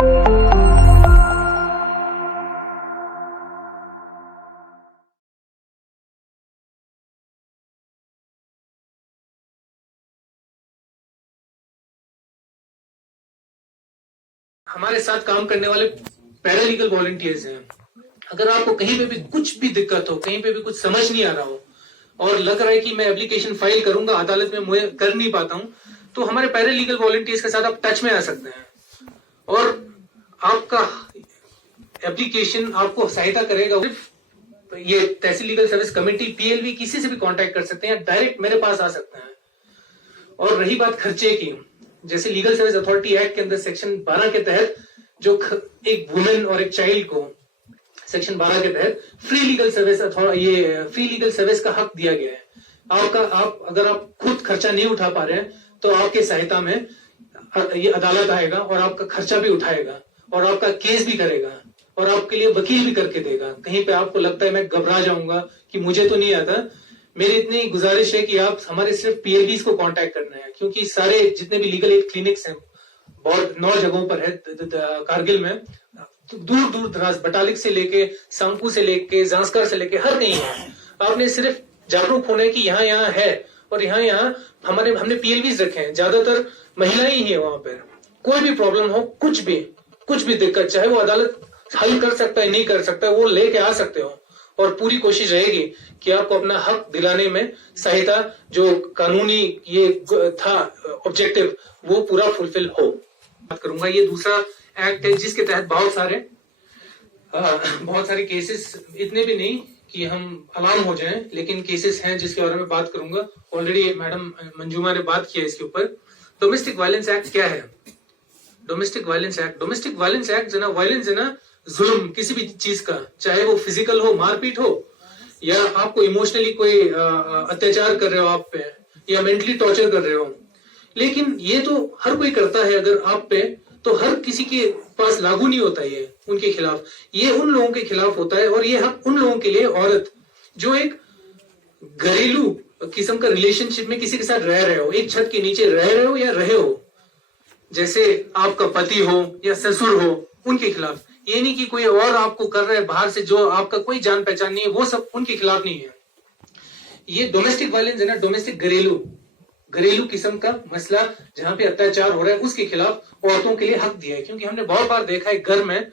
हमारे साथ काम करने वाले पैरालीगल वॉलंटियर्स हैं। अगर आपको कहीं पे भी कुछ भी दिक्कत हो, कहीं पे भी कुछ समझ नहीं आ रहा हो और लग रहा है कि मैं एप्लीकेशन फाइल करूंगा अदालत में मुझे कर नहीं पाता हूं, तो हमारे पैरालीगल वॉलंटियर्स के साथ आप टच में आ सकते हैं और आपका एप्लीकेशन आपको सहायता करेगा। ये तहसील लीगल सर्विस कमेटी पीएलवी किसी से भी कांटेक्ट कर सकते हैं, डायरेक्ट मेरे पास आ सकते हैं। और रही बात खर्चे की, जैसे लीगल सर्विस अथॉरिटी एक्ट के अंदर सेक्शन 12 के तहत जो एक वुमेन और एक चाइल्ड को सेक्शन 12 के तहत फ्री लीगल सर्विस का हक दिया गया है। अगर आप खुद खर्चा नहीं उठा पा रहे हैं तो आपके सहायता में ये अदालत आएगा और आपका खर्चा भी उठाएगा और आपका केस भी करेगा और आपके लिए वकील भी करके देगा। कहीं पे आपको लगता है मैं घबरा जाऊंगा कि मुझे तो नहीं आता, मेरी इतनी गुजारिश है कि आप हमारे सिर्फ पीएलबीज को कांटेक्ट करना है, क्योंकि सारे जितने भी लीगल एड क्लिनिक्स हैं बहुत 9 जगहों पर है कारगिल में, तो दूर दूर दराज बटालिक से लेके सांकू से लेके जांस्कर से लेके हर कहीं है। आपने सिर्फ जागरूक होना है कि यहाँ यहाँ है और यहाँ हमने पीएलबीज रखे हैं, ज्यादातर महिलाएं ही है वहां पर। कोई भी प्रॉब्लम हो, कुछ भी दिक्कत, चाहे वो अदालत हल कर सकता है नहीं कर सकता है, वो लेके आ सकते हो और पूरी कोशिश रहेगी कि आपको अपना हक दिलाने में सहायता, जो कानूनी ये था ऑब्जेक्टिव, वो पूरा फुलफिल हो। बात करूंगा, ये दूसरा एक्ट है जिसके तहत बहुत सारे केसेस, इतने भी नहीं कि हम अलार्म हो जाएं, लेकिन केसेस हैं जिसके बारे में बात करूंगा। ऑलरेडी मैडम मंजूमा ने बात किया इसके ऊपर। डोमेस्टिक वायलेंस एक्ट क्या है? डोमेस्टिक वायलेंस एक्ट जना वायलेंस है ना, जुल्म किसी भी चीज का, चाहे वो फिजिकल हो, मारपीट हो, या आपको इमोशनली कोई अत्याचार कर रहे हो आप पे, या मेंटली टॉर्चर कर रहे हो। लेकिन ये तो हर कोई करता है अगर आप पे, तो हर किसी के पास लागू नहीं होता ये उनके खिलाफ, ये उन लोगों के खिलाफ होता है। और ये हक उन लोगों के लिए, औरत जो एक घरेलू किस्म का रिलेशनशिप में किसी के साथ रह रहे हो, एक छत के नीचे रह रहे हो या रहे हो, जैसे आपका पति हो या ससुर हो, उनके खिलाफ। ये नहीं कि कोई और आपको कर रहा है बाहर से, जो आपका कोई जान पहचान नहीं है, वो सब उनके खिलाफ नहीं है। ये डोमेस्टिक वायलेंस है ना, डोमेस्टिक घरेलू किस्म का मसला जहां पे अत्याचार हो रहा है, उसके खिलाफ औरतों के लिए हक दिया है। क्योंकि हमने बहुत बार देखा है घर में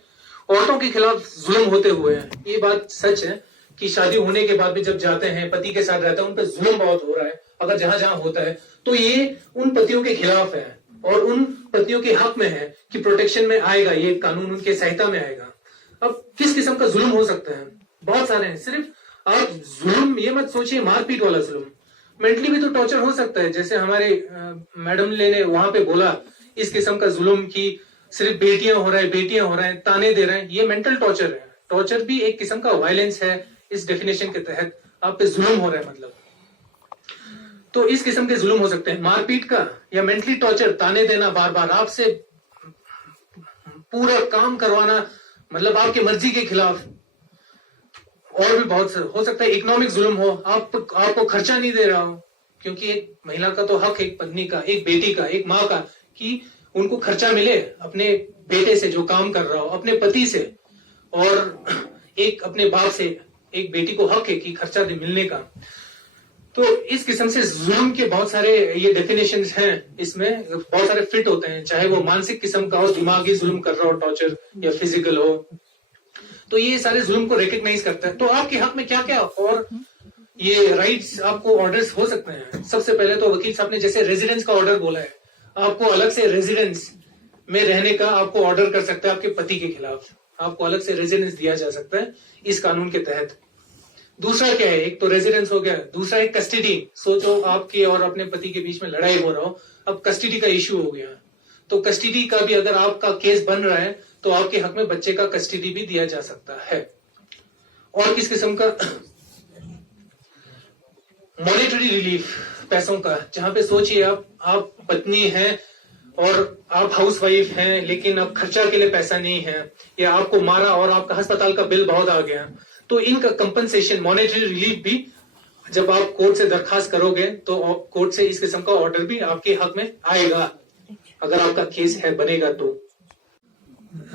औरतों के खिलाफ जुल्म होते हुए हैं। ये बात सच है कि शादी होने के बाद भी जब जाते हैं, पति के साथ रहते हैं, उन पर जुल्म बहुत हो रहा है। अगर जहां जहां होता है तो ये उन पतियों के खिलाफ है और उन पतियों के हक में है कि प्रोटेक्शन में आएगा, ये कानून उनके सहायता में आएगा। अब किस किस्म का जुल्म हो सकता है? बहुत सारे हैं। सिर्फ आप जुल्म ये मत सोचिए मारपीट वाला जुल्म, मेंटली भी तो टॉर्चर हो सकता है। जैसे हमारे मैडम ने वहां पे बोला इस किस्म का जुल्म की सिर्फ बेटियां हो रहा है, ताने दे रहे हैं, ये मेंटल टॉर्चर है। टॉर्चर भी एक किस्म का वायलेंस है इस डेफिनेशन के तहत। आप पे जुल्म हो रहा है मतलब, तो इस किस्म के जुल्म हो सकते हैं, मारपीट का या मेंटली टॉर्चर, ताने देना बार बार, आपसे पूरा काम करवाना, मतलब आपकी मर्जी के खिलाफ। और भी बहुत हो सकता है इकोनॉमिक जुल्म हो, आपको खर्चा नहीं दे रहा हो, क्योंकि एक महिला का तो हक, एक पत्नी का, एक बेटी का, एक माँ का, कि उनको खर्चा मिले अपने बेटे से जो काम कर रहा हो, अपने पति से, और एक अपने बाप से एक बेटी को हक है कि खर्चा मिलने का। तो इस किस्म से जुल्म के बहुत सारे ये डेफिनेशंस हैं, इसमें बहुत सारे फिट होते हैं, चाहे वो मानसिक किस्म का हो, दिमागी जुल्म कर रहा हो टॉर्चर, या फिजिकल हो, तो ये सारे जुल्म को रिकग्नाइज करता है। तो आपके हक में क्या क्या और ये राइट्स, आपको ऑर्डर्स हो सकते हैं। सबसे पहले तो वकील साहब ने जैसे रेजिडेंस का ऑर्डर बोला है, आपको अलग से रेजिडेंस में रहने का आपको ऑर्डर कर सकता है, आपके पति के खिलाफ आपको अलग से रेजिडेंस दिया जा सकता है इस कानून के तहत। दूसरा क्या है, एक तो रेजिडेंस हो गया, दूसरा है कस्टडी। सोचो आपके और अपने पति के बीच में लड़ाई हो रहा हो, अब कस्टडी का इश्यू हो गया, तो कस्टडी का भी अगर आपका केस बन रहा है तो आपके हक में बच्चे का कस्टडी भी दिया जा सकता है। और किस किस्म का मॉनेटरी रिलीफ, पैसों का, जहां पे सोचिए आप पत्नी हैं और आप हाउसवाइफ हैं, लेकिन अब खर्चा के लिए पैसा नहीं है, या आपको मारा और आपका अस्पताल का बिल बहुत आ गया, तो इनका कंपनसेशन, मॉनेटरी रिलीफ भी जब आप कोर्ट से दरखास्त करोगे तो कोर्ट से इस किस्म का ऑर्डर भी आपके हक में आएगा, अगर आपका केस है बनेगा तो।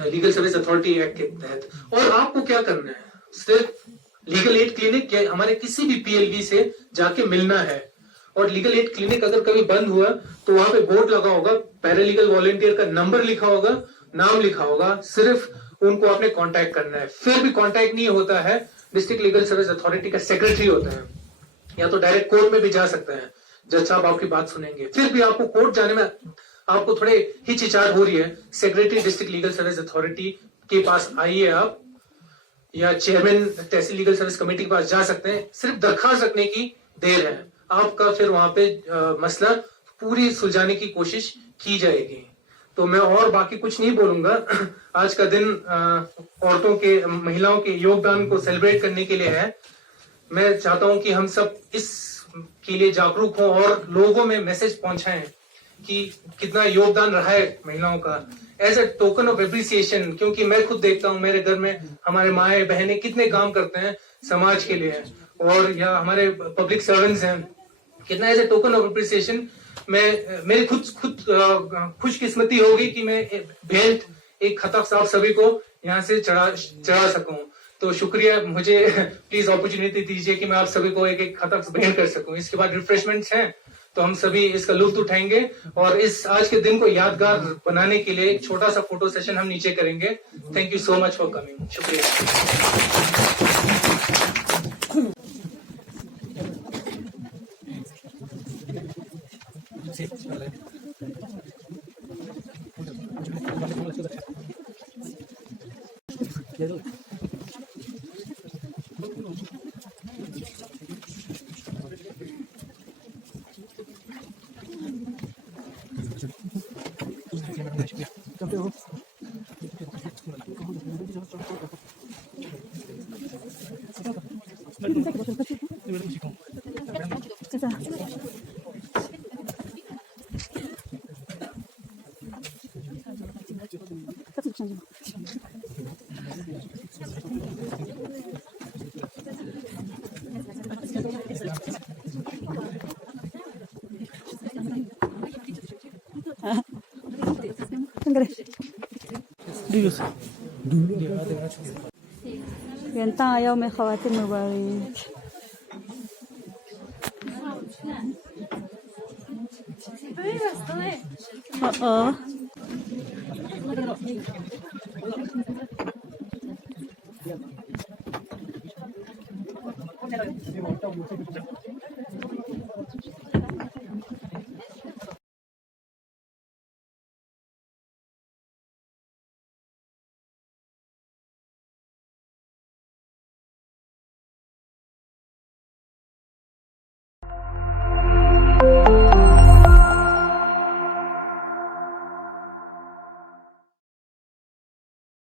लीगल सर्विस अथॉरिटी एक्ट के तहत। और आपको क्या करना है, सिर्फ लीगल एड क्लिनिक या हमारे किसी भी पीएलबी से जाके मिलना है। और लीगल एड क्लिनिक अगर कभी बंद हुआ तो वहां पे बोर्ड लगा होगा, पैरालीगल वॉलंटियर का नंबर लिखा होगा, नाम लिखा होगा, सिर्फ उनको आपने कांटेक्ट करना है। फिर भी कांटेक्ट नहीं होता है, डिस्ट्रिक्ट लीगल सर्विस अथॉरिटी का सेक्रेटरी होता है, या तो डायरेक्ट कोर्ट में भी जा सकते हैं, जज साहब आपकी बात सुनेंगे। फिर भी आपको कोर्ट जाने में आपको थोड़े हिचकिचाहट हो रही है, secretary district legal service authority के पास आइए आप, या चेयरमैन तहसील लीगल सर्विस कमेटी के पास जा सकते हैं। सिर्फ दरखास्त रखने की देर है, आपका फिर वहां पे मसला पूरी सुलझाने की कोशिश की जाएगी। तो मैं और बाकी कुछ नहीं बोलूंगा। आज का दिन औरतों के, महिलाओं के योगदान को सेलिब्रेट करने के लिए है। मैं चाहता हूं कि हम सब इस के लिए जागरूक हों और लोगों में मैसेज पहुंचाएं कि कितना योगदान रहा है महिलाओं का, as a token of appreciation. क्योंकि मैं खुद देखता हूं मेरे घर में हमारे माएं बहनें कितने काम करते हैं समाज के लिए, और या हमारे पब्लिक सर्वेंट्स हैं कितना, as a token of appreciation मैं मेरी खुद खुशकिस्मती होगी कि मैं बेल्ट एक खतक साहब सभी को यहाँ से चढ़ा सकूं। तो शुक्रिया, मुझे प्लीज अपॉर्चुनिटी दीजिए कि मैं आप सभी को एक एक खतक भेंट कर सकूं। इसके बाद रिफ्रेशमेंट्स हैं तो हम सभी इसका लुत्फ उठाएंगे, और इस आज के दिन को यादगार बनाने के लिए एक छोटा सा फोटो सेशन हम नीचे करेंगे। Thank you so much for coming. शुक्रिया। Gantang ayaw may khawatir mabari. Oo.